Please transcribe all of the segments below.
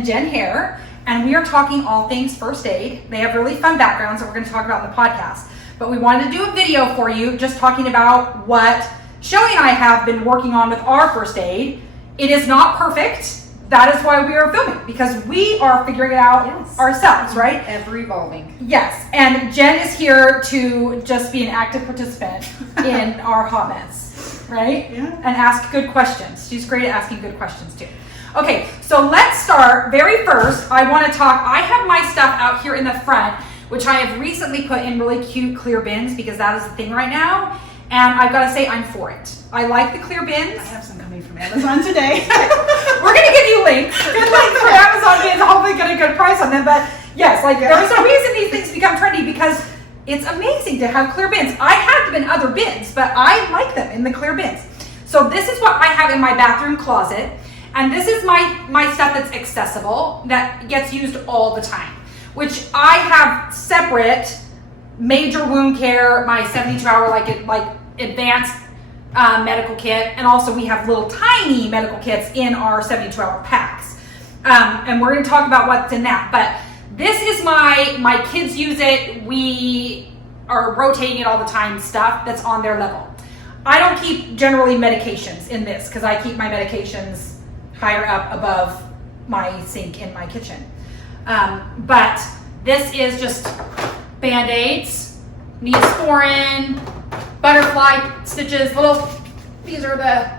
and Jen Hare, and we are talking all things first aid. They have really fun backgrounds that we're going to talk about in the podcast. But we wanted to do a video for you just talking about what Shelly and I have been working on with our first aid. It is not perfect. That is why we are filming, because we are figuring it out ourselves, right? Ever evolving. Yes, and Jen is here to just be an active participant in our hot mess, right? Yeah. And ask good questions. She's great at asking good questions too. Okay, so let's start. Very first, I want to talk, I have my stuff out here in the front, which I have recently put in really cute clear bins because that is the thing right now. And I've got to say, I'm for it. I like the clear bins. I have some coming from Amazon today. We're going to give you links. Good links for Amazon bins. Hopefully get a good price on them. But yes, like there's a reason these things become trendy because it's amazing to have clear bins. I have them in other bins, but I like them in the clear bins. So this is what I have in my bathroom closet. And this is my stuff that's accessible, that gets used all the time, which I have separate major wound care, my 72-hour like advanced medical kit, and also we have little tiny medical kits in our 72-hour packs. And we're going to talk about what's in that. But this is my kids use it. We are rotating it all the time, stuff that's on their level. I don't keep generally medications in this because I keep my medications higher up above my sink in my kitchen. But this is just BandAids, Neosporin, butterfly stitches, these are the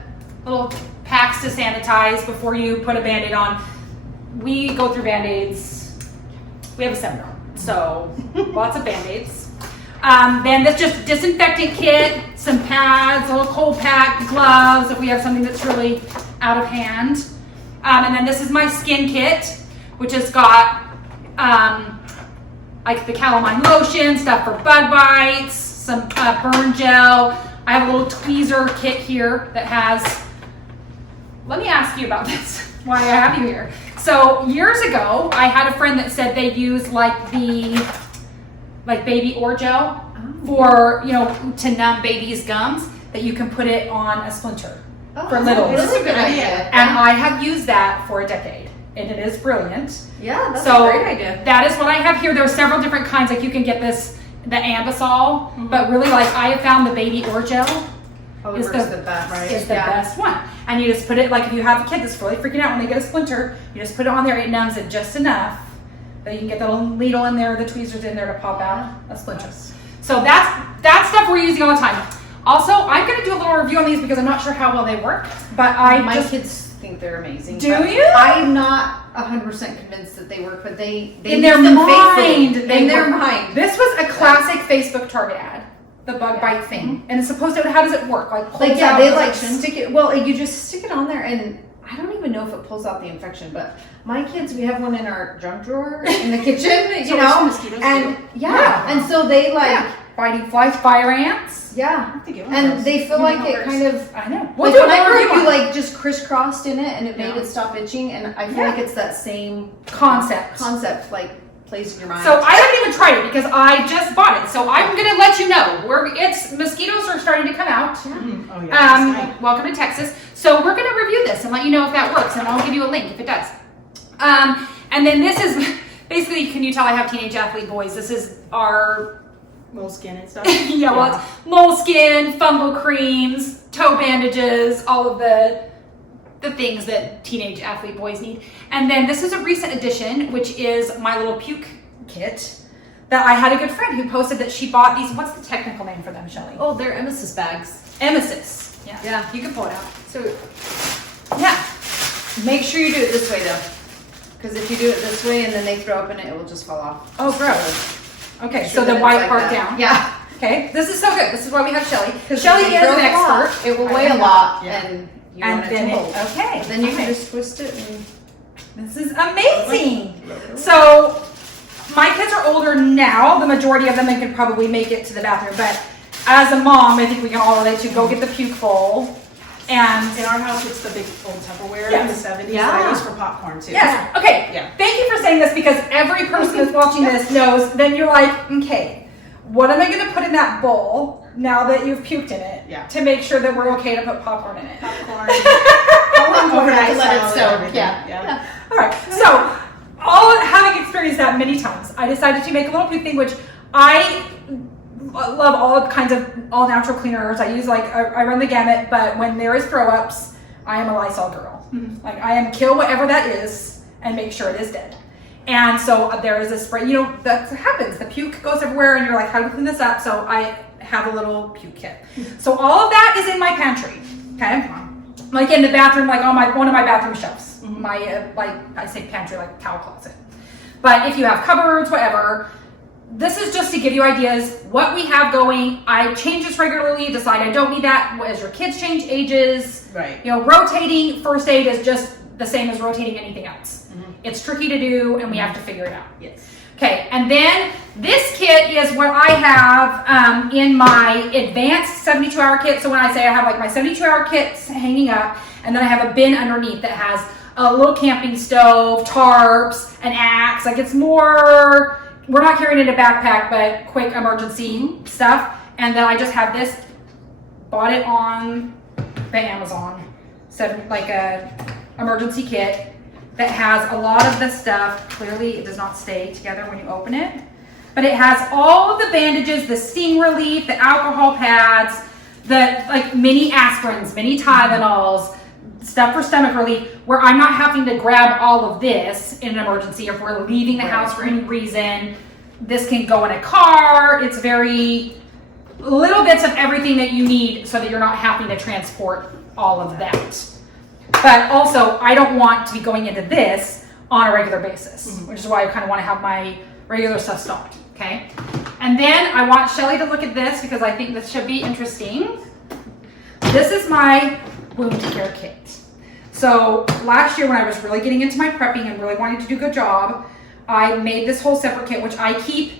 little packs to sanitize before you put a Band-Aid on. We go through BandAids. We have a seminar, so lots of BandAids. Then this just disinfectant kit, some pads, a little cold pack, gloves if we have something that's really out of hand. And then this is my skin kit, which has got like the calamine lotion, stuff for bug bites, some burn gel. I have a little tweezer kit here that has, let me ask you about this, why I have you here. So years ago, I had a friend that said they use like baby Orgel for, to numb babies' gums, that you can put it on a splinter for littles. That's a good idea. And I have used that for a decade. And it is brilliant. Yeah, that's a great idea. That is what I have here. There are several different kinds. Like you can get the Ambisol, but really like I have found the baby Orgel is the best one. And you just put it, like if you have a kid that's really freaking out when they get a splinter, you just put it on there. It numbs it just enough that you can get the little needle in there, the tweezers in there to pop out a splinter. So that's stuff we're using all the time. Also, I'm going to do a little review on these because I'm not sure how well they work, but my kids think they're amazing. Do you? I'm not 100% convinced that they work, but they in their mind. In their mind. This was a classic Facebook Target ad, the bug bite thing, and it's supposed to. How does it work? They stick it. Well, you just stick it on there, and I don't even know if it pulls out the infection. But my kids, we have one in our junk drawer in the kitchen, and so they biting flies, fire ants. Yeah, and they feel like it kind of. I know. Like when I grew up, you just crisscrossed in it, and it made it stop itching. And I feel like it's that same concept, like plays in your mind. So I haven't even tried it because I just bought it. So I'm gonna let you know. Mosquitoes are starting to come out. Oh yeah. Welcome to Texas. So we're gonna review this and let you know if that works, and I'll give you a link if it does. And then this is basically. Can you tell I have teenage athlete boys? This is our moleskin and stuff. Well, it's moleskin, fungal creams, toe bandages, all of the things that teenage athlete boys need. And then this is a recent addition, which is my little Puke kit that I had a good friend who posted that she bought these. What's the technical name for them, Shelly? Oh, they're emesis bags. Emesis. Yeah. You can pull it out. So, yeah. Make sure you do it this way, though. Because if you do it this way and then they throw up in it, it will just fall off. Oh, gross. Okay, so the white part down. Yeah. Okay, this is so good. This is why we have Shelly. Shelly is an expert. It will weigh a lot, and you want it to hold. Okay. Then you can just twist it. And this is amazing. So my kids are older now. The majority of them can probably make it to the bathroom. But as a mom, I think we can all relate to go get the Puke bowl. And in our house, it's the big old Tupperware in the 70s that I use for popcorn too. Yes. Okay. Yeah. Thank you for saying this because every person that's watching this knows. Then you're like, okay, what am I going to put in that bowl now that you've puked in it to make sure that we're okay to put popcorn in it? Popcorn. How long overnight to let it soak? Yeah. All right. So, all having experienced that many times, I decided to make a little puke thing, which I love all kinds of all natural cleaners. I use I run the gamut, but when there is throw ups, I am a Lysol girl. Mm-hmm. Like I am kill whatever that is and make sure it is dead. And so there is a spray. You know that happens. The puke goes everywhere, and you're like, how do we clean this up? So I have a little puke kit. So all of that is in my pantry. Okay, like in the bathroom, like on one of my bathroom shelves. Mm-hmm. My I say pantry, like towel closet. But if you have cupboards, whatever. This is just to give you ideas what we have going. I change this regularly, decide I don't need that as your kids change ages. Right. You know, rotating first aid is just the same as rotating anything else. Mm-hmm. It's tricky to do and we have to figure it out. Yes. Okay, and then this kit is what I have in my advanced 72-hour kit. So when I say I have like my 72-hour kits hanging up, and then I have a bin underneath that has a little camping stove, tarps, an axe. Like it's more... We're not carrying it in a backpack, but quick emergency stuff. And then I just have this, bought it on the Amazon, like a emergency kit that has a lot of the stuff. Clearly it does not stay together when you open it, but it has all of the bandages, the sting relief, the alcohol pads, the like mini aspirins, mini Tylenols, stuff for stomach relief, where I'm not having to grab all of this in an emergency. If we're leaving the house for any reason, this can go in a car. It's very little bits of everything that you need so that you're not having to transport all of that. But also, I don't want to be going into this on a regular basis, which is why I kind of want to have my regular stuff stocked, okay? And then I want Shelly to look at this because I think this should be interesting. This is my wound care kit. So last year when I was really getting into my prepping and really wanting to do a good job, I made this whole separate kit, which I keep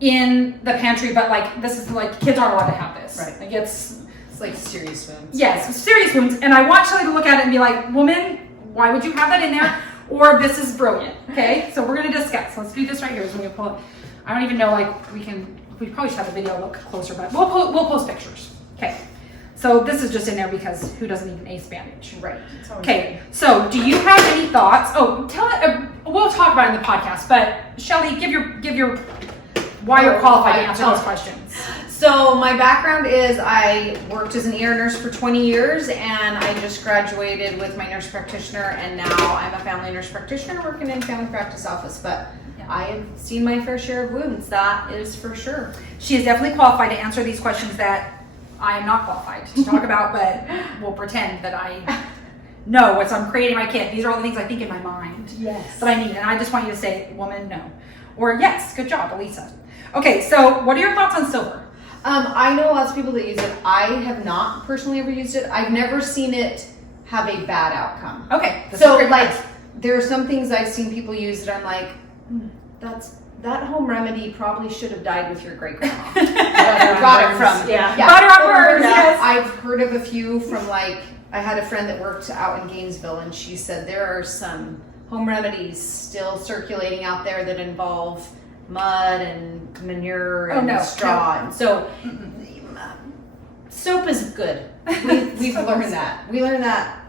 in the pantry, but like this is like kids aren't allowed to have this. Right. Like it's like serious wounds. Yes, serious wounds. And I want Shelly to look at it and be like, woman, why would you have that in there? Or this is brilliant. Okay, so we're gonna discuss. Let's do this right here. So we're gonna pull it. I don't even know, like we probably should have the video look closer, but we'll post pictures. Okay. So this is just in there because who doesn't need an ace bandage? Right. Okay. So do you have any thoughts? Oh, tell it. We'll talk about it in the podcast. But Shelly, give your why you're qualified to answer those questions. So my background is I worked as an ER nurse for 20 years, and I just graduated with my nurse practitioner, and now I'm a family nurse practitioner working in family practice office. But I have seen my fair share of wounds. That is for sure. She is definitely qualified to answer these questions that I am not qualified to talk about, but we'll pretend that I know what's I'm creating my kit. These are all the things I think in my mind that I need. And I just want you to say, woman, no. Or yes, good job, Elisa. Okay, so what are your thoughts on silver? I know lots of people that use it. I have not personally ever used it. I've never seen it have a bad outcome. Okay. So like, there are some things I've seen people use that I'm like, that home remedy probably should have died with your great grandma. Got it from. Yeah. Butter on burns, yes. I've heard of a few from like, I had a friend that worked out in Gainesville, and she said there are some home remedies still circulating out there that involve mud and manure and straw. And so soap is good. We've learned that. We learned that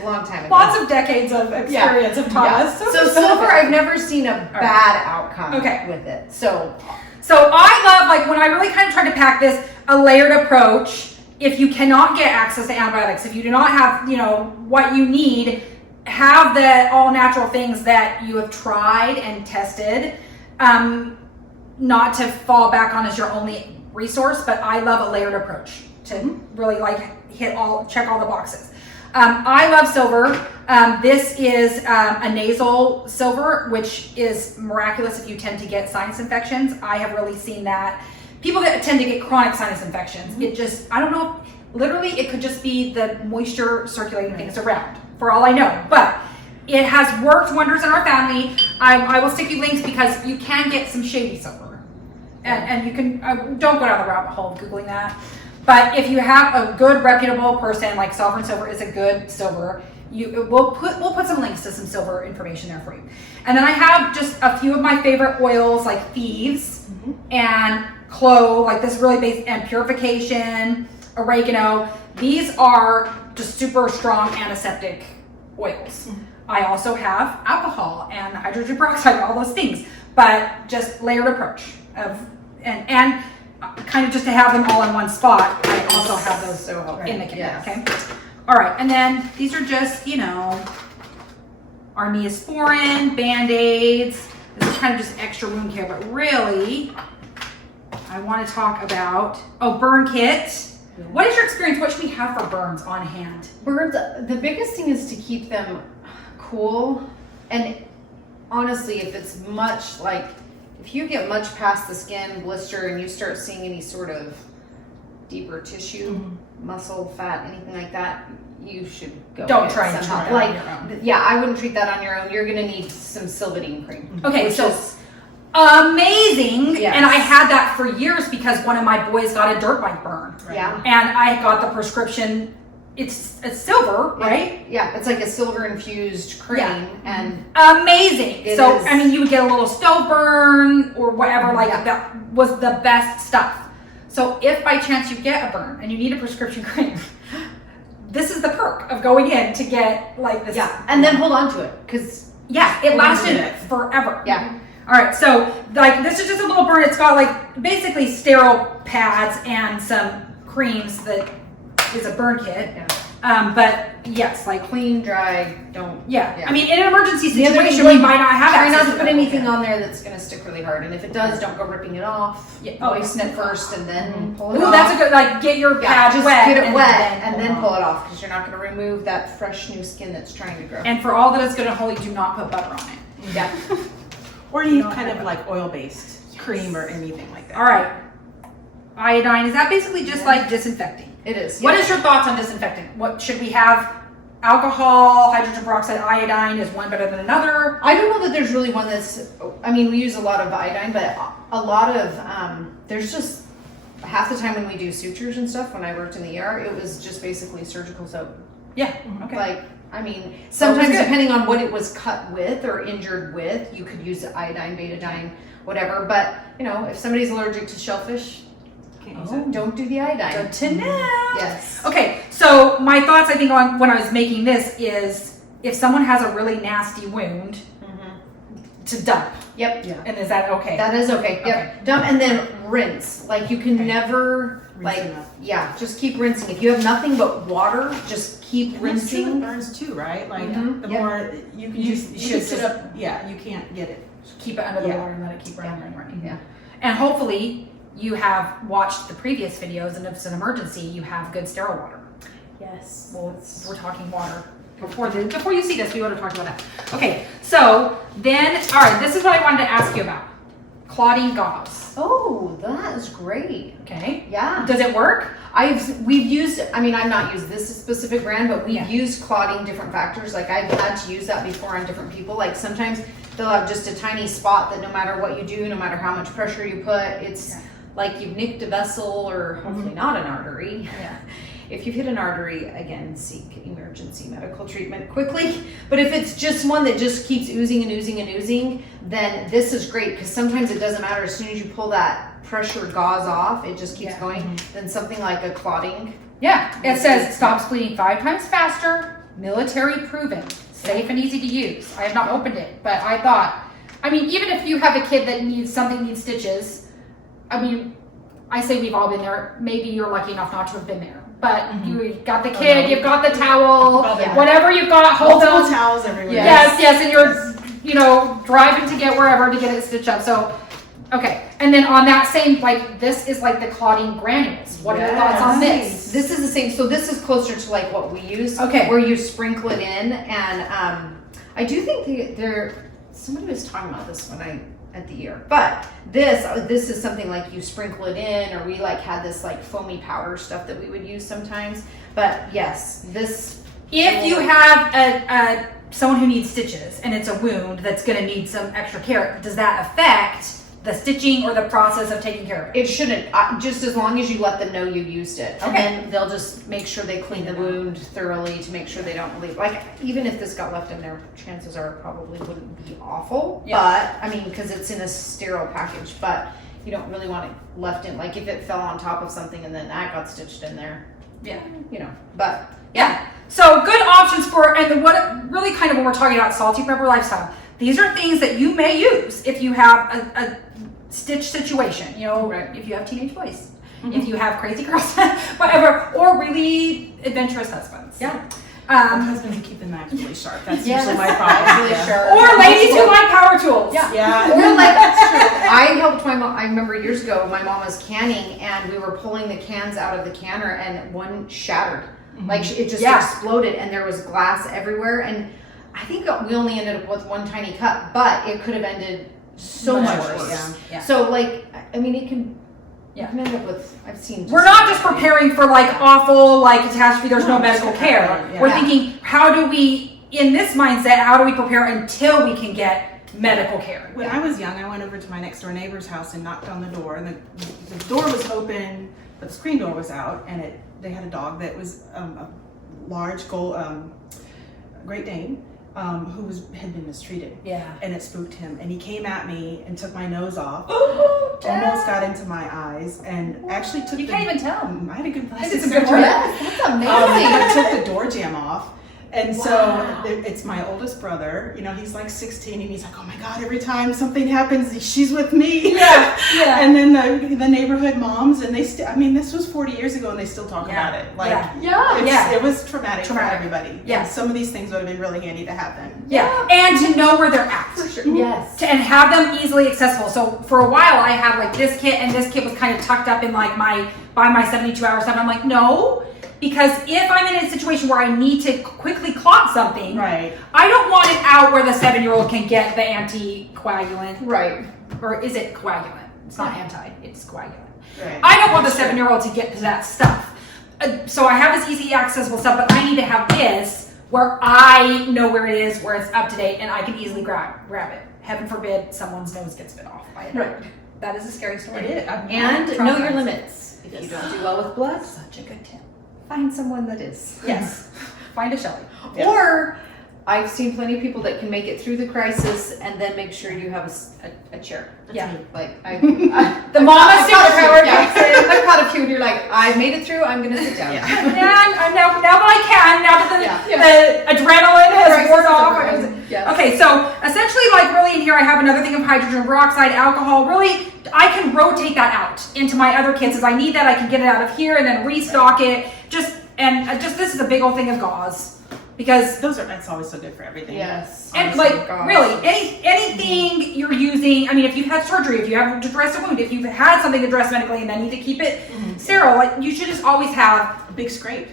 a long time ago. Lots of decades of experience have taught us. So silver, I've never seen a bad outcome with it. So I love, like, when I really kind of try to pack this, a layered approach. If you cannot get access to antibiotics, if you do not have, what you need, have the all natural things that you have tried and tested, not to fall back on as your only resource, but I love a layered approach to really check all the boxes. I love silver. This is a nasal silver, which is miraculous if you tend to get sinus infections. I have really seen that. People that tend to get chronic sinus infections, it just, I don't know, literally it could just be the moisture circulating things around, for all I know. But it has worked wonders in our family. I will stick you links because you can get some shady silver. And you can, don't go down the rabbit hole of Googling that. But if you have a good reputable person, like Sovereign Silver is a good silver, we'll put some links to some silver information there for you. And then I have just a few of my favorite oils, like Thieves and Clove, like this really basic, and Purification, oregano. These are just super strong antiseptic oils. I also have alcohol and hydrogen peroxide and all those things, but just layered approach of and kind of just to have them all in one spot. I also have those in the kit. Okay. All right, and then these are just, you know, our Neosporin, BandAids. This is kind of just extra wound care, but really, I want to talk about, burn kit. Yeah. What is your experience? What should we have for burns on hand? Burns, the biggest thing is to keep them cool. And honestly, if it's much like, if you get much past the skin, blister, and you start seeing any sort of deeper tissue, muscle, fat, anything like that, you should go. Don't try and somehow. treat that on your own. Yeah, I wouldn't treat that on your own. You're gonna need some Silvadene cream. Okay, so amazing. Yes. And I had that for years because one of my boys got a dirt bike burn. Right. Yeah. And I got the prescription. It's silver, right? Yeah, it's like a silver infused cream and amazing. So is. I mean, you would get a little stove burn or whatever, like that was the best stuff. So if by chance you get a burn and you need a prescription cream, this is the perk of going in to get like this. Yeah, and then hold on to it because it lasted forever. Yeah. All right, so like this is just a little burn. It's got like basically sterile pads and some creams that is a burn kit. Yeah. But yes, like clean, dry, don't. Yeah. I mean, in an emergency The other situation, thing, we might not have try access not to put that. anything on there that's going to stick really hard, and if it does, don't go ripping it off. Yeah. Moisten it first and then pull it Ooh, off. that's a good, like, get your pad just wet. get it and wet and pull then it pull off. it off because you're not going to remove that fresh new skin that's trying to grow. And for all that it's going to hold, do not put butter on it. Yeah. Or you kind of like oil-based cream or anything like that. All right. Iodine, is that basically just like disinfecting? It is. What is your thoughts on disinfecting? What should we have? Alcohol, hydrogen peroxide, iodine, is one better than another? I don't know that there's really one that's, I mean, we use a lot of iodine, but a lot of, there's just, half the time when we do sutures and stuff, when I worked in the ER, it was just basically surgical soap. Yeah, okay. Like, I mean, Soap is sometimes good. depending on what it was cut with or injured with, you could use iodine, betadine, whatever. But, you know, if somebody's allergic to shellfish, don't do the iodine. Good to know. Yes. Okay, so my thoughts, I think, on when I was making this is if someone has a really nasty wound, to dump. Yep. Yeah. And is that okay? That is okay. Yep. Dump and then rinse. Like you can never just keep rinsing. If you have nothing but water, just keep rinsing. Burns too, right? Like the Yep. more you can You just should sit just- up. Yeah, you can't get it. Keep it under the water and let it keep running. Yeah. And hopefully you have watched the previous videos, and if it's an emergency, you have good sterile water. Yes. Well, we're talking water. Before you see this, we would have talked about that. Okay, so then, all right, this is what I wanted to ask you about. Clotting gauze. Oh, that is great. Okay. Yeah. Does it work? We've used, I mean, I've not used this specific brand, but we've Yeah. used clotting different factors. Like I've had to use that before on different people. Like sometimes they'll have just a tiny spot that no matter what you do, no matter how much pressure you put, it's like you've nicked a vessel or hopefully not an artery. Yeah. If you've hit an artery, again, seek emergency medical treatment quickly. But if it's just one that just keeps oozing and oozing and oozing, then this is great because sometimes it doesn't matter. As soon as you pull that pressure gauze off, it just keeps going. Then something like a clotting. Yeah. It says it stops bleeding 5 times faster, military proven, safe and easy to use. I have not opened it, but I thought, I mean, even if you have a kid that needs stitches, I mean, I say we've all been there. Maybe you're lucky enough not to have been there. But you've got the kid, you've got the towel, whatever you've got, hold multiple those. towels everywhere. Yes, and you're, driving to get wherever to get it stitched up. So, okay. And then on that same, like, this is like the clotting granules. What are your thoughts on this? This is the same. So this is closer to like what we use. Okay. Where you sprinkle it in. And I do think somebody was talking about this when at the ER. But this is something like you sprinkle it in, or we like had this like foamy powder stuff that we would use sometimes. But yes, this. If you have someone who needs stitches and it's a wound that's going to need some extra care, does that affect the stitching or the process of taking care of it? It shouldn't, just as long as you let them know you used it. And then they'll just make sure they clean the wound thoroughly to make sure they don't leave. Like, even if this got left in there, chances are it probably wouldn't be awful. Yeah. But, I mean, because it's in a sterile package, but you don't really want it left in. Like, if it fell on top of something and then that got stitched in there, Yeah. but. Yeah. So good options for, and what really kind of when we're talking about salty prepper lifestyle, these are things that you may use if you have a stitch situation, you know, if you have teenage boys, if you have crazy girls, whatever, or really adventurous husbands. Yeah. Husbands who keep the knives really sharp. That's usually my problem. Really sharp. Or ladies who like power tools. Yeah. Or like, that's true. I helped my mom. I remember years ago, my mom was canning, and we were pulling the cans out of the canner, and one shattered. Like it just exploded, and there was glass everywhere. And I think we only ended up with one tiny cut, but it could have ended so much worse. Yeah. So like, I mean, it can. You can end up with. I've seen. We're not just preparing for like awful like catastrophe. There's no medical care. Yeah. We're thinking, how do we, in this mindset, how do we prepare until we can get medical care? When I was young, I went over to my next door neighbor's house and knocked on the door, and the door was open, but the screen door was out, and they had a dog that was a large Great Dane. Who had been mistreated. Yeah. And it spooked him. And he came at me and took my nose off. Almost got into my eyes and actually took You can't even tell. I had a good This is plastic a good surgery. Yes, that's amazing. I took the door jamb off. And so it's my oldest brother, you know, he's like 16 and he's like, oh my God, every time something happens, she's with me. Yeah. And then the neighborhood moms, and I mean, this was 40 years ago and they still talk about it. Like, it was traumatic for everybody. Yeah. And some of these things would have been really handy to have then. Yeah. And to know where they're at. For sure. Yes. And have them easily accessible. So for a while I had like this kit, and this kit was kind of tucked up in like by my 72-hour stuff. I'm like, no. Because if I'm in a situation where I need to quickly clot something, Right. I don't want it out where the 7-year-old can get the anticoagulant. Right. Or is it coagulant? It's not anti, it's coagulant. Right. I don't want the 7-year-old to get to that stuff. So I have this easy accessible stuff, but I need to have this where I know where it is, where it's up to date, and I can easily grab it. Heaven forbid someone's nose gets bit off by it. Right. That is a scary story. It is. And know your limits. If you don't do well with blood, Such a good tip. find someone that is. Yes. Find a Shelly. Yeah. Or I've seen plenty of people that can make it through the crisis and then make sure you have a chair. Yeah. Like The mama superpower kicks in. I've caught a few and you're like, I've made it through, I'm gonna sit down. Yeah. Now that I can, now that the adrenaline has worn off. Yes. Okay, so essentially, like really in here, I have another thing of hydrogen peroxide, alcohol. Really, I can rotate that out into my other kits. If I need that, I can get it out of here and then restock it. Just this is a big old thing of gauze. Because that's always so good for everything. Yes. and Honestly, like gosh. really anything you're using, I mean, if you've had surgery, if you have to dress a wound, if you've had something to dress medically and then need to keep it sterile, like you should just always have A big scrape.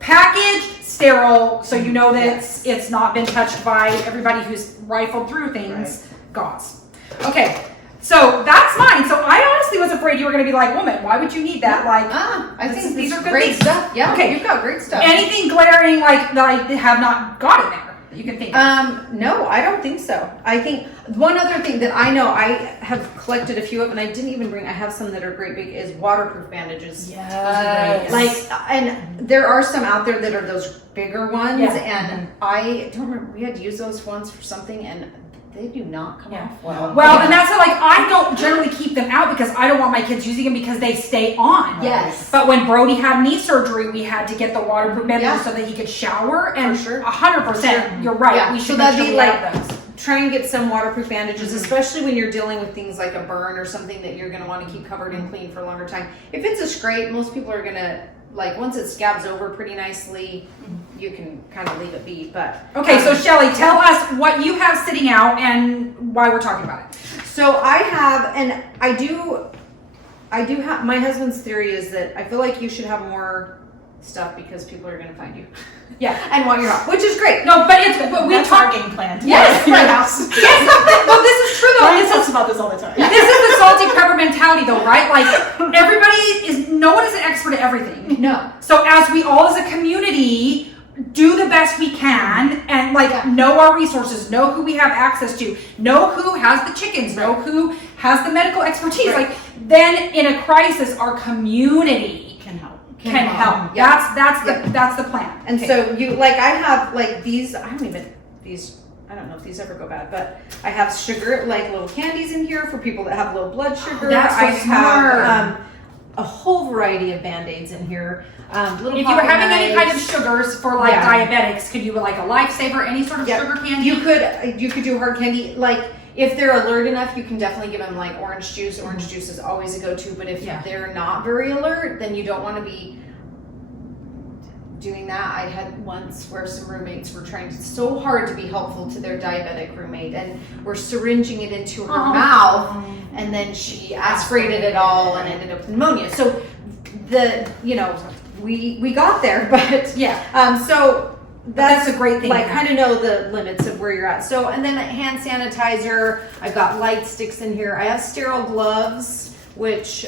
packaged, sterile, so you know that it's not been touched by everybody who's rifled through things. Gauze. Okay. So that's mine. So I honestly was afraid you were going to be like, woman, why would you need that? Like, I think these this are is good great things. stuff. Yeah. Okay. You've got great stuff. anything glaring like that I have not got in there that you can think of? No, I don't think so. I think one other thing that I know I have collected a few of, and I didn't even bring. I have some that are great big. Is waterproof bandages. Yes. Like, and there are some out there that are those bigger ones, Yeah. and I don't remember. We had to use those once for something, and they do not come off well. Well, and that's how, like, I don't generally keep them out because I don't want my kids using them because they stay on. Yes. But when Brody had knee surgery, we had to get the waterproof bandages Yeah. so that he could shower. And For sure. 100%, you're right. Yeah. We So should that'd make be sure we like- have those. Try and get some waterproof bandages, especially when you're dealing with things like a burn or something that you're going to want to keep covered and clean for a longer time. If it's a scrape, most people are going to, like, once it scabs over pretty nicely, you can kind of leave it be. But Okay, so Shelly, tell us what you have sitting out and why we're talking about it. So I have, and I do have, my husband's theory is that I feel like you should have more stuff because people are going to find you. Yeah. And want your help, which is great. No, but we That's talk. our game plan. Yes, Your right. house. Yes, well, this is true though. Brian talks about this all the time. This is the salty pepper mentality though, right? Like no one is an expert at everything. No. So as we all as a community do the best we can and like know our resources, know who we have access to, know who has the chickens, know who has the medical expertise. Right. Like then in a crisis, our community Can help. can help. Yeah. That's the plan. And Okay. so you, like, I have like these, I don't know if these ever go bad, but I have sugar, like little candies in here for people that have low blood sugar. that's so I have a whole variety of Band-Aids in here. Little If you were pocket having any kind of knives. sugars for like diabetics, could you like a lifesaver, any sort of sugar candy? You could do hard candy. Like if they're alert enough, you can definitely give them like orange juice. Orange juice is always a go-to. But if they're not very alert, then you don't want to be doing that. I had once where some roommates were trying so hard to be helpful to their diabetic roommate and were syringing it into her mouth, and then she aspirated it all and ended up with pneumonia. So we got there, but so that's a great thing. Like kind of know the limits of where you're at. So and then hand sanitizer. I've got light sticks in here. I have sterile gloves, which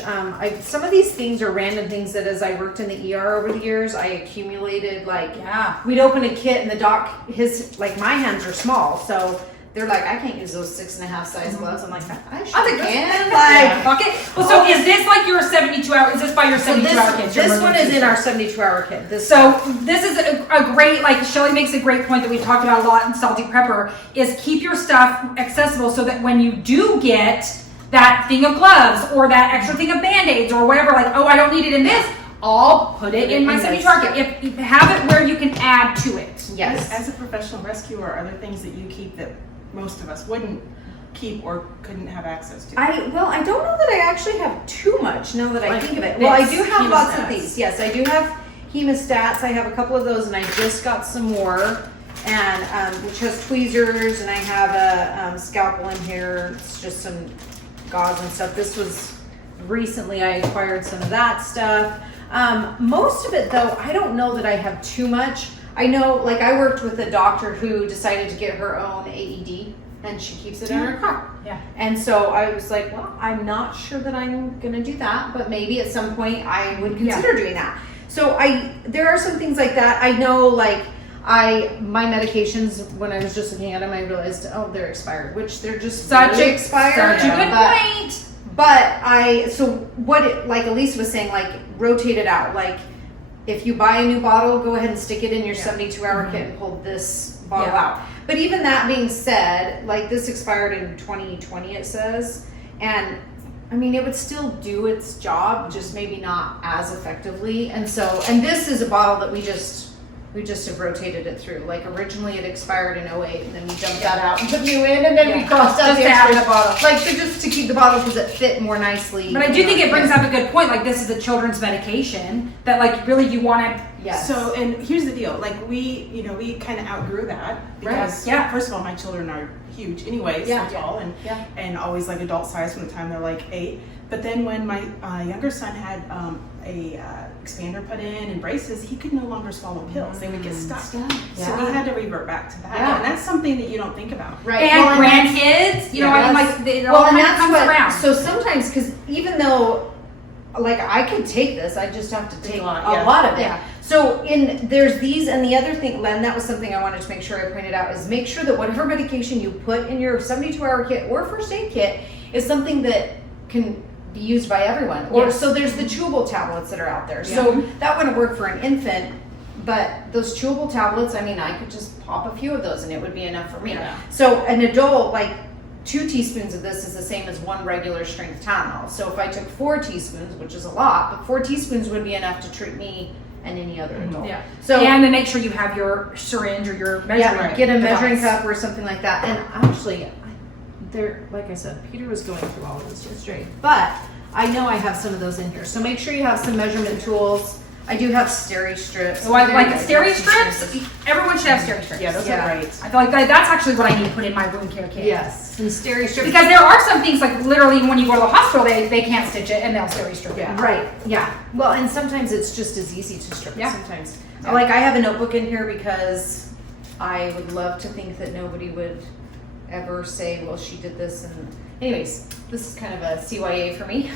some of these things are random things that as I worked in the ER over the years, I accumulated. We'd open a kit and the doc, my hands are small, so they're like, I can't use those 6.5 size gloves. I'm like, I should can. Fuck it. Well, so is this like your 72 hour? Is this by your 72 hour kit? This one is in our 72 hour kit. This is a great, like Shelly makes a great point that we talked about a lot in Salty Prepper, is keep your stuff accessible so that when you do get that thing of gloves or that extra thing of Band-Aids or whatever, like, oh, I don't need it in this, I'll put it in my 72 hour kit. If have it where you can add to it. Yes. As a professional rescuer, are there things that you keep that most of us wouldn't keep or couldn't have access to? I don't know that I actually have too much now that I think of it. Well, I do have lots of hemostats. these. Yes, I do have hemostats. I have a couple of those, and I just got some more, and which has tweezers, and I have a scalpel in here. It's just some gauze and stuff. This was recently I acquired some of that stuff. Most of it though, I don't know that I have too much. I know, like I worked with a doctor who decided to get her own AED and she keeps it in her car. Yeah. And so I was like, well, I'm not sure that I'm gonna do that, but maybe at some point I would consider doing that. So there are some things like that. I know, like my medications, when I was just looking at them, I realized, oh, they're expired, which they're just expired. Such a good point. But like Elise was saying, like rotate it out. Like if you buy a new bottle, go ahead and stick it in your 72 hour kit and pull this bottle out. But even that being said, like this expired in 2020, it says, and I mean, it would still do its job, just maybe not as effectively. And this is a bottle that we just have rotated it through. Like originally it expired in 08, and then we dumped that out and put new in, and then we crossed out the extra bottle. Like just to keep the bottle because it fit more nicely. But I do think it brings up a good point. Like this is a children's medication that like really you want to. Yes. So, and here's the deal. Like we kind of outgrew that because first of all, my children are huge anyways, so tall and always like adult size from the time they're like 8. But then when my younger son had a expander put in and braces, he could no longer swallow pills. They would get stuck. So we had to revert back to that. And that's something that you don't think about. Right. And grandkids, you know, I mean, like it all kind of comes around. So sometimes, because even though, like I could take this, I just have to take a lot of it. Yeah. So there's these, and the other thing, Len, that was something I wanted to make sure I pointed out, is make sure that whatever medication you put in your 72 hour kit or first aid kit is something that can be used by everyone. Or so there's the chewable tablets that are out there. So that wouldn't work for an infant, but those chewable tablets, I mean, I could just pop a few of those and it would be enough for me. Yeah. So an adult, like 2 teaspoons of this is the same as 1 regular strength Tylenol. So if I took 4 teaspoons, which is a lot, but 4 teaspoons would be enough to treat me and any other adult. Yeah. So and then make sure you have your syringe or your measuring get a measuring device. cup or something like that. And actually, like I said, Peter was going through all of this yesterday, but I know I have some of those in here. So make sure you have some measurement tools. I do have steri strips. So I like steri strips. Everyone should have steri strips. Yeah, those are great. I feel like that's actually what I need to put in my wound care kit. Yes, some steri strips. Because there are some things like literally when you go to the hospital, they can't stitch it and they'll steri strip it. Right. Yeah. Well, and sometimes it's just as easy to strip it. Sometimes. Yeah. Like I have a notebook in here because I would love to think that nobody would ever say, well, she did this. And anyways, this is kind of a CYA for me.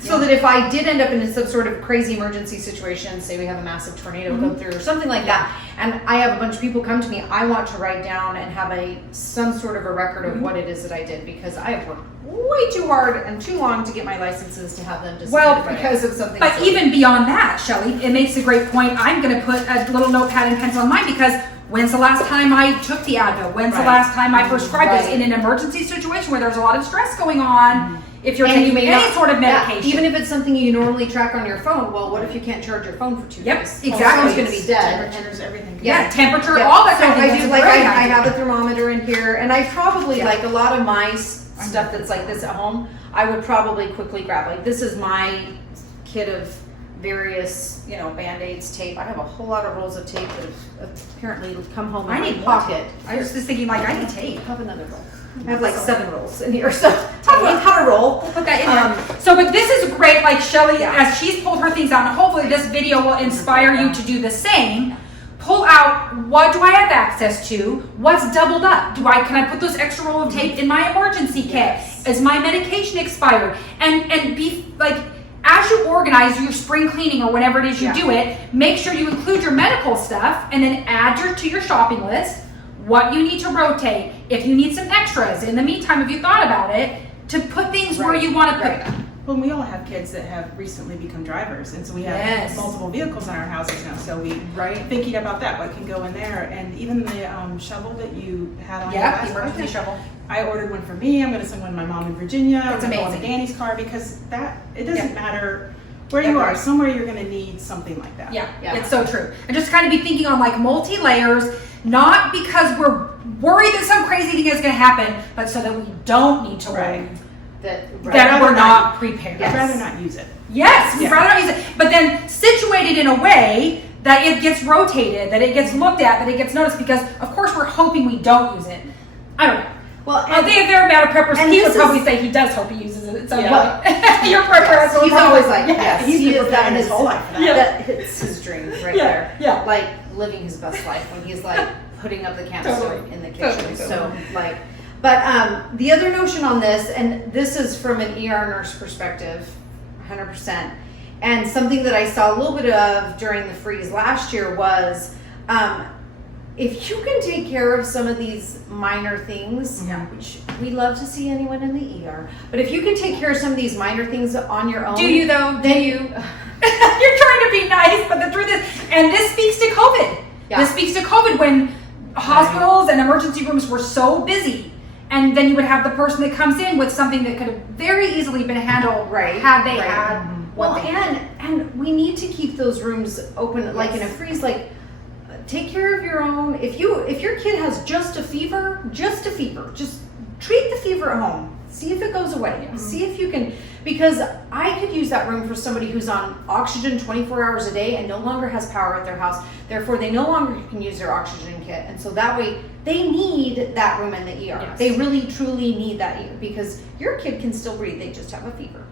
So that if I did end up in some sort of crazy emergency situation, say we have a massive tornado go through or something like that, and I have a bunch of people come to me, I want to write down and have some sort of a record of what it is that I did, because I have worked way too hard and too long to get my licenses to have them disappeared because of something. But even beyond that, Shelly, it makes a great point. I'm going to put a little notepad and pencil on mine because When's the last time I took the Advil? When's the last time I prescribed this in an emergency situation where there's a lot of stress going on? If you're taking any sort of medication. Even if it's something you normally track on your phone, well, what if you can't charge your phone for 2 days? Yep, Exactly. exactly. It's going to be dead. Temperatures, everything. Yeah, temperature, all that So kind of I thing. do, That's a like, great I idea. have a thermometer in here, and I probably, like, a lot of my stuff that's like this at home, I would probably quickly grab. Like, this is my kit of various, you know, BandAids, tape. I have a whole lot of rolls of tape that have apparently come home in I need my more pocket. I was just thinking, like, I need tape. I have another roll. I have like 7 rolls in here, so talk about how to roll. We'll put that in there. So, but this is great, like Shelly, Yeah. as she's pulled her things out, and hopefully this video will inspire you to do the same. Pull out, what do I have access to? What's doubled up? Can I put those extra roll of tape in my emergency kit? Is my medication expired? And be like, as you organize your spring cleaning or whenever it is you do it, make sure you include your medical stuff and then add to your shopping list what you need to rotate. If you need some extras, in the meantime, if you thought about it, to put things where you want to put them. Well, we all have kids that have recently become drivers, and so we have multiple vehicles in our houses now. So we thinking about that, what can go in there, and even the shovel that you had on your last the emergency birthday. shovel. I ordered one for me. I'm going to send one to my mom in Virginia. That's I'm gonna go amazing. on Danny's car because it doesn't matter where you are. Somewhere you're going to need something like that. Yeah, it's so true. And just kind of be thinking on like multi-layers, not because we're worried that some crazy thing is going to happen, but so that we don't need to worry that we're not prepared. I'd rather not use it. Yes, we'd rather not use it. But then situated in a way that it gets rotated, that it gets looked at, that it gets noticed, because of course we're hoping we don't use it. I don't know. Well, if they're mad at Preppers, and he would probably say he does hope he uses it. So your Prepper has he's always like, yes, he's he been is that preparing his whole life for that. That hits his dream right there. Yeah. Like living his best life when he's like putting up the canister in the kitchen. So like, but the other notion on this, and this is from an ER nurse perspective, 100%, and something that I saw a little bit of during the freeze last year was, if you can take care of some of these minor things, which we love to see anyone in the ER, but if you can take care of some of these minor things on your own. Do you though? Then you. You're trying to be nice, but the truth is, and this speaks to COVID. Yeah. This speaks to COVID when hospitals and emergency rooms were so busy. And then you would have the person that comes in with something that could have very easily been handled had they had well, and we need to keep those rooms open, like in a freeze, like take care of your own. If your kid has just a fever, just treat the fever at home. See if it goes away. See if you can, because I could use that room for somebody who's on oxygen 24 hours a day and no longer has power at their house. Therefore, they no longer can use their oxygen kit. And so that way, they need that room in the ER. Yes. They really, truly need that, because your kid can still breathe. They just have a fever.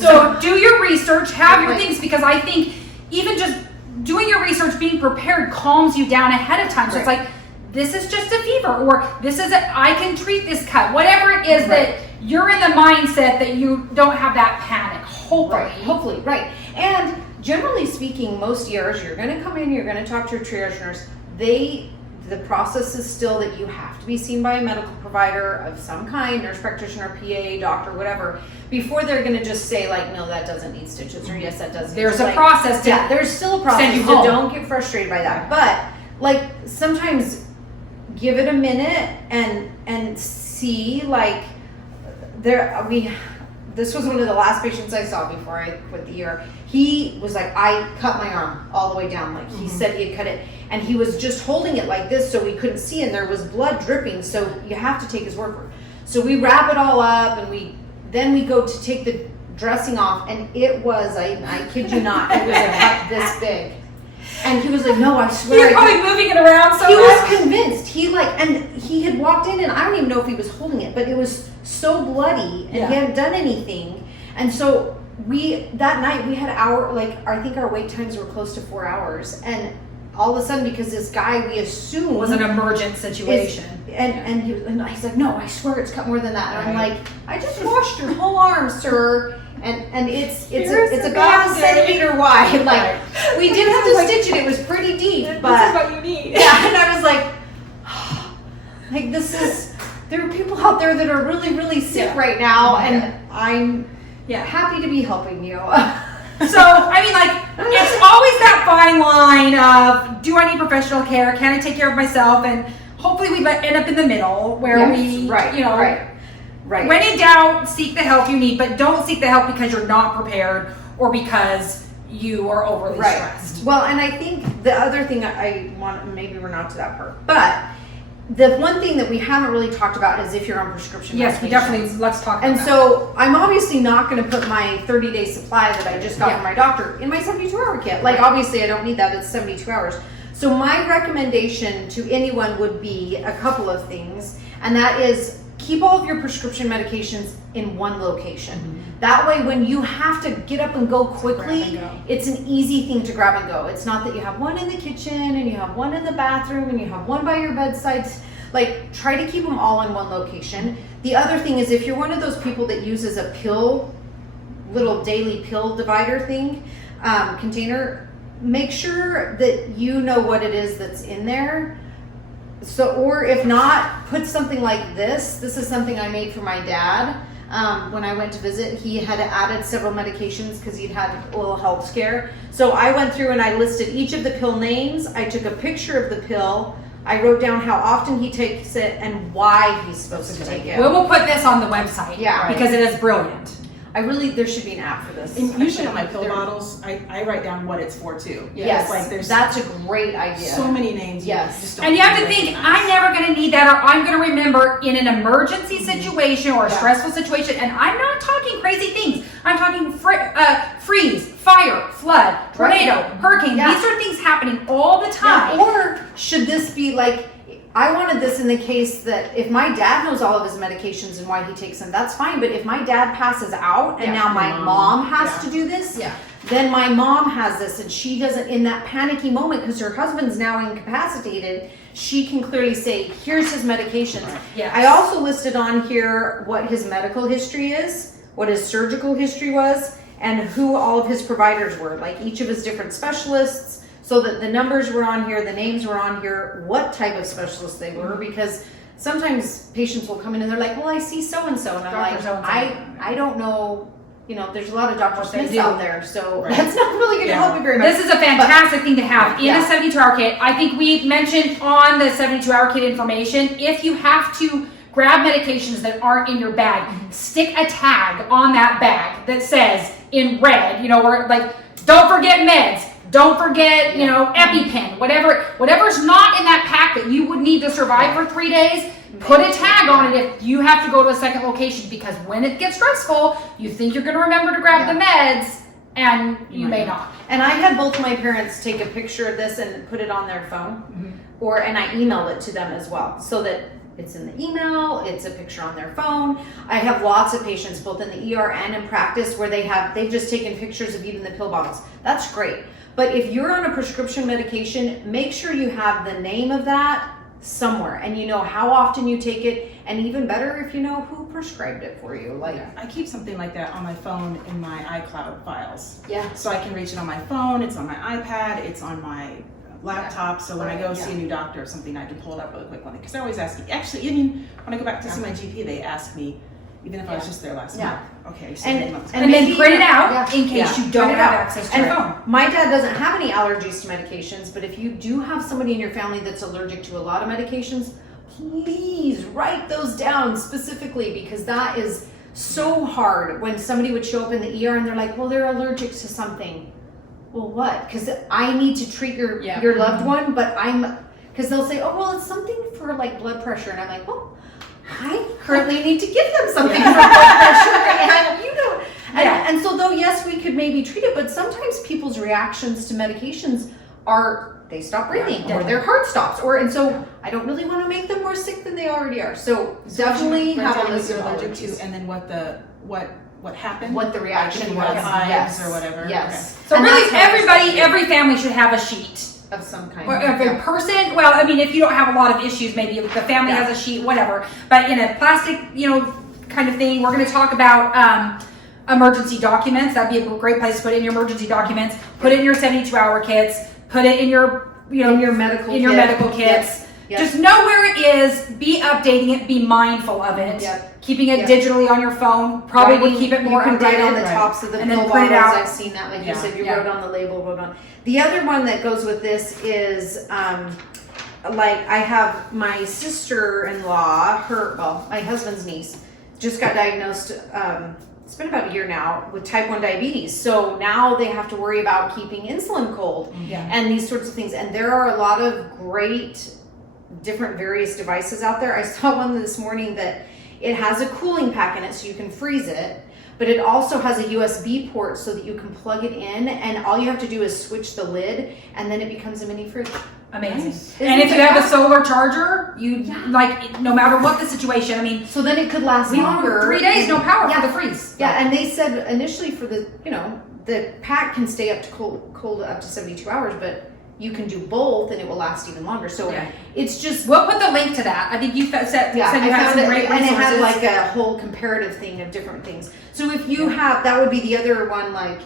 So do your research, have your things, because I think even just doing your research, being prepared calms you down ahead of time. So it's like, this is just a fever, or this is I can treat this cut. Whatever it is that you're in the mindset that you don't have that panic. Hopefully. Right. And generally speaking, most ERs, you're going to come in, you're going to talk to a triage nurse. The process is still that you have to be seen by a medical provider of some kind, nurse practitioner, PA, doctor, whatever, before they're going to just say like, no, that doesn't need stitches, or yes, that does. There's a process. There's still a process. Send you so home. don't get frustrated by that. But like sometimes give it a minute and see, like this was one of the last patients I saw before I quit the ER. He was like, I cut my arm all the way down. Like he said he had cut it, and he was just holding it like this so we couldn't see, and there was blood dripping. So you have to take his word for it. So we wrap it all up, and then we go to take the dressing off, and it was, I kid you not, it was a cut this big. And he was like, no, I swear. You're probably moving it around so He much. was convinced. And he had walked in, and I don't even know if he was holding it, but it was so bloody, and he hadn't done anything. And so that night we had I think our wait times were close to 4 hours. And all of a sudden, because this guy, we assumed was an emergent situation. And he's like, no, I swear it's cut more than that. And I'm like, I just washed your whole arm, sir. And it's about a centimeter wide. Like we did have to stitch it. It was pretty deep, but this is what you need. Yeah, and I was like, there are people out there that are really, really sick right now, and I'm happy to be helping you. So, I mean, like, it's always that fine line of, do I need professional care? Can I take care of myself? And hopefully we end up in the middle where we, Right. when in doubt, seek the help you need, but don't seek the help because you're not prepared or because you are overly stressed. Well, and I think the other thing I want, maybe we're not to that part, but the one thing that we haven't really talked about is if you're on prescription Yes, we medications. definitely, let's talk about And that. so I'm obviously not going to put my 30-day supply that I just got from my doctor in my 72-hour kit. Like, obviously I don't need that. It's 72 hours. So my recommendation to anyone would be a couple of things, and that is keep all of your prescription medications in one location. Mm-hmm. That way, when you have to get up and go quickly, Grab and go. it's an easy thing to grab and go. It's not that you have one in the kitchen and you have one in the bathroom and you have one by your bedside. Like, try to keep them all in one location. The other thing is, if you're one of those people that uses a little daily pill divider thing, container, make sure that you know what it is that's in there. So, or if not, put something like this. This is something I made for my dad. When I went to visit, he had added several medications because he'd had a little health scare. So I went through and I listed each of the pill names. I took a picture of the pill. I wrote down how often he takes it and why he's supposed to take it. We will put this on the website because it is brilliant. There should be an app for this. And usually on my pill bottles, I write down what it's for too. Yes, Like there's that's a great idea. so many names. Yes. Just don't And you have to recognize. think, I'm never going to need that, or I'm going to remember in an emergency situation or a stressful situation. And I'm not talking crazy things. I'm talking freeze, fire, flood, tornado, hurricane. Yeah. These are things happening all the time. Yeah. Or should this be like, I wanted this in the case that if my dad knows all of his medications and why he takes them, that's fine. But if my dad passes out and now my mom has to do this, then my mom has this and she doesn't, in that panicky moment, because her husband's now incapacitated, she can clearly say, here's his medications. Yes. I also listed on here what his medical history is, what his surgical history was, and who all of his providers were, like each of his different specialists, so that the numbers were on here, the names were on here, what type of specialists they were, because sometimes patients will come in and they're like, well, I see so-and-so, and I'm like, I don't know, there's a lot of Dr. Smiths out there, so that's not really going to help me very much. This is a fantastic thing to have in a 72-hour kit. I think we mentioned on the 72-hour kit information, if you have to grab medications that aren't in your bag, stick a tag on that bag that says in red, or like, don't forget meds. Don't forget, EpiPen, whatever's not in that pack that you would need to survive for 3 days, put a tag on it if you have to go to a second location, because when it gets stressful, you think you're going to remember to grab the meds, and you may not. And I had both my parents take a picture of this and put it on their phone, and I emailed it to them as well, so that it's in the email, it's a picture on their phone. I have lots of patients, both in the ER and in practice, where they've just taken pictures of even the pill bottles. That's great. But if you're on a prescription medication, make sure you have the name of that somewhere, and you know how often you take it, and even better if you know who prescribed it for you. Like, I keep something like that on my phone in my iCloud files. Yeah. So I can reach it on my phone, it's on my iPad, it's on my laptop, so when I go see a new doctor or something, I can pull it up really quick. Because I always ask, actually, even when I go back to see my GP, they ask me, even if I was just there last month. Okay, so And And then print it out Yeah. in case you Print don't it have out. access to And your phone. my dad doesn't have any allergies to medications, but if you do have somebody in your family that's allergic to a lot of medications, please write those down specifically, because that is so hard when somebody would show up in the ER and they're like, well, they're allergic to something. Well, what? Because I need to treat your loved one, but because they'll say, oh, well, it's something for like blood pressure. And I'm like, well, I currently need to give them something for blood pressure. And so though, yes, we could maybe treat it, but sometimes people's reactions to medications are they stop breathing or their heart stops, and so I don't really want to make them more sick than they already are. So definitely have a list of allergic allergies. to, and then what happened, What the reaction was, hives or whatever. Yes. So And really, that's how every family should have a sheet. of some kind. Or if a person, well, I mean, if you don't have a lot of issues, maybe if the family has a sheet, whatever. But in a plastic, kind of thing, we're going to talk about emergency documents. That'd be a great place to put in your emergency documents. Put it in your 72-hour kits. Put it in your, in your medical medical kits. Yep. Just know where it is, be updating it, be mindful of it. Yep. Keeping it Yep. digitally on your phone probably would keep it more you can write updated. on the tops of the And then pill print it bottles. out. I've seen that, like Yeah. you said, you Yeah. wrote on the label, wrote on. The other one that goes with this is, like I have my sister-in-law, my husband's niece, just got diagnosed, it's been about a year now, with type 1 diabetes. So now they have to worry about keeping insulin cold Yeah. and these sorts of things. And there are a lot of great different various devices out there. I saw one this morning that it has a cooling pack in it so you can freeze it, but it also has a USB port so that you can plug it in, and all you have to do is switch the lid and then it becomes a mini fridge. Amazing. Nice. And if Isn't you it have a that- solar charger, you Yeah. like no matter what the situation. I mean, So then it could last we longer. 3 days, no power Yeah. for the freeze. Yeah, and they said initially for the, the pack can stay up to cold up to 72 hours, but you can do both and it will last even longer. So Yeah. it's just, We'll put the link to that. I think you said you I had found some it, great and it resources. had like a whole comparative thing of different things. So if you have, that would be the other one, like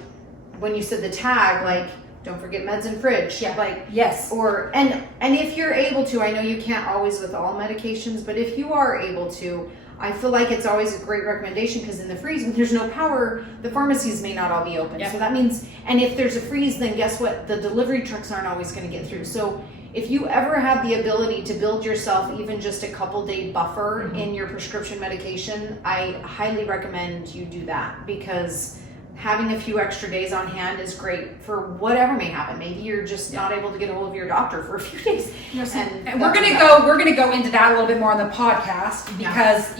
when you said the tag, like don't forget meds and fridge. Yeah. Like, Yes. or, and if you're able to, I know you can't always with all medications, but if you are able to, I feel like it's always a great recommendation because in the freeze, when there's no power, the pharmacies may not all be open. Yeah. So that means, and if there's a freeze, then guess what? The delivery trucks aren't always going to get through. So if you ever have the ability to build yourself even just a couple day buffer in your prescription medication, I highly recommend you do that because having a few extra days on hand is great for whatever may happen. Maybe you're just not able to get a hold of your doctor for a few days. And we're gonna go into that a little bit more on the podcast because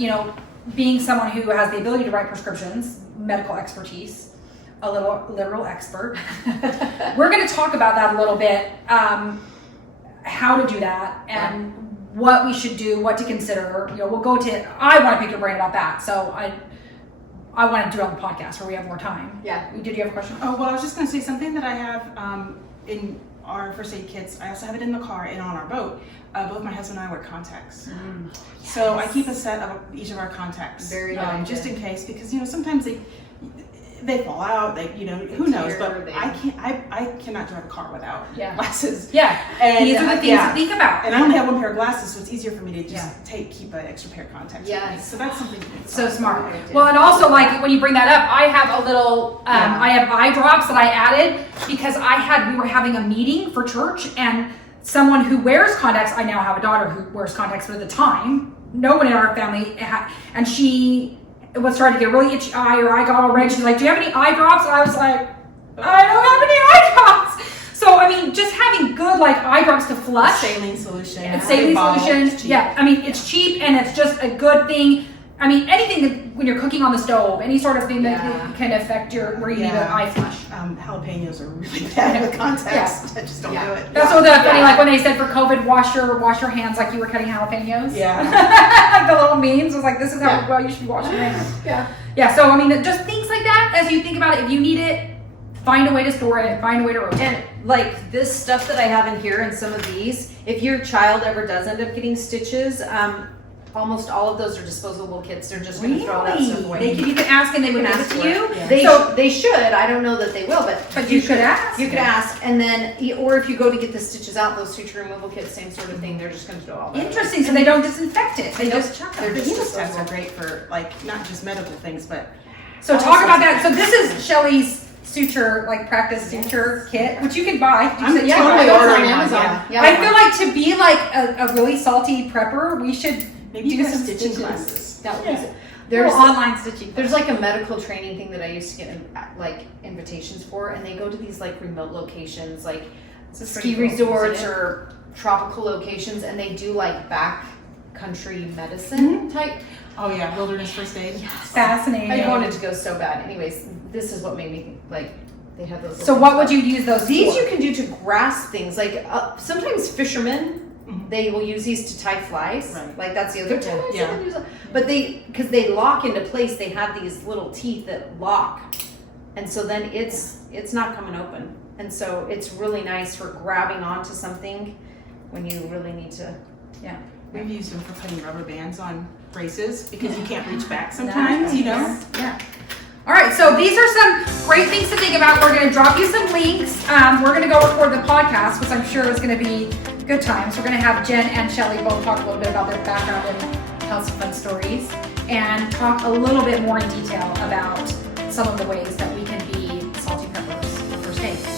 being someone who has the ability to write prescriptions, medical expertise, a little literal expert, we're gonna talk about that a little bit, how to do that and what we should do, what to consider. We'll go to. I want to pick your brain about that, so I want to do it on the podcast where we have more time. Yeah. Did you have a question? Oh, well, I was just going to say something that I have in our first aid kits. I also have it in the car and on our boat. Both my husband and I wear contacts. So I keep a set of each of our contacts. Very good. Just in case, because sometimes they fall out, who knows, but I cannot drive a car without glasses. Yeah. And these are the things to think about. And I only have one pair of glasses, so it's easier for me to just Yeah. keep an extra pair of contacts. Yes. with me. So that's something to think So about. smart. Very good. Well, and also like when you bring that up, I have a little, I have eye drops that I added because we were having a meeting for church and someone who wears contacts, I now have a daughter who wears contacts, but at the time, no one in our family and she was starting to get really itchy eye, or I got all red. She's like, do you have any eye drops? And I was like, I don't have any eye drops. So, I mean, just having good like eye drops to flush. Saline solution. It's saline solution. Yeah, I mean, it's cheap and it's just a good thing. I mean, anything that when you're cooking on the stove, any sort of thing that can affect where you need an eye flush. Jalapenos are really bad with contacts. I just don't do it. That's so funny, like when they said for COVID, wash your hands like you were cutting jalapenos. Yeah. The little memes was like, this is how well you should wash your hands. Yeah, so I mean, just things like that as you think about it. If you need it, find a way to store it, find a way to rotate it. And like this stuff that I have in here and some of these, if your child ever does end up getting stitches, almost all of those are disposable kits. They're just going to throw that stuff away. You can ask and they would give it to you. Yeah. They should. I don't know that they will, but you could ask. You could ask, and then, or if you go to get the stitches out, those suture removal kits, same sort of thing. They're just going to throw all that. Interesting. So they don't disinfect it. They just chuck Their them. tabs are great for not just medical things, but So talk about that. So this is Shelly's practice suture kit, which you can buy. I'm You said, totally buy ordering on one, Amazon. yeah. I feel like to be like a really salty prepper, we should maybe do you have some stitching stitches. classes. That would be it. There's online stitching. There's like a medical training thing that I used to get like invitations for, and they go to these like remote locations, like ski resorts or tropical locations, and they do like backcountry medicine type. Oh yeah, wilderness first aid. Fascinating. I wanted to go so bad. Anyways, this is what made me like. They have those. So what would you use those? These for? you can do to grasp things. Like sometimes fishermen, they will use these to tie flies. Right. Like that's the other time I see Yeah. them use them. But because they lock into place, they have these little teeth that lock, and so then it's not coming open. And so it's really nice for grabbing onto something when you really need to. Yeah. We've used them for putting rubber bands on braces because you can't reach back sometimes, Yeah. All right, so these are some great things to think about. We're going to drop you some links. We're going to go record the podcast, which I'm sure is going to be good times. We're going to have Jen and Shelly both talk a little bit about their background and tell some fun stories, and talk a little bit more in detail about some of the ways that we can be salty peppers for first aid.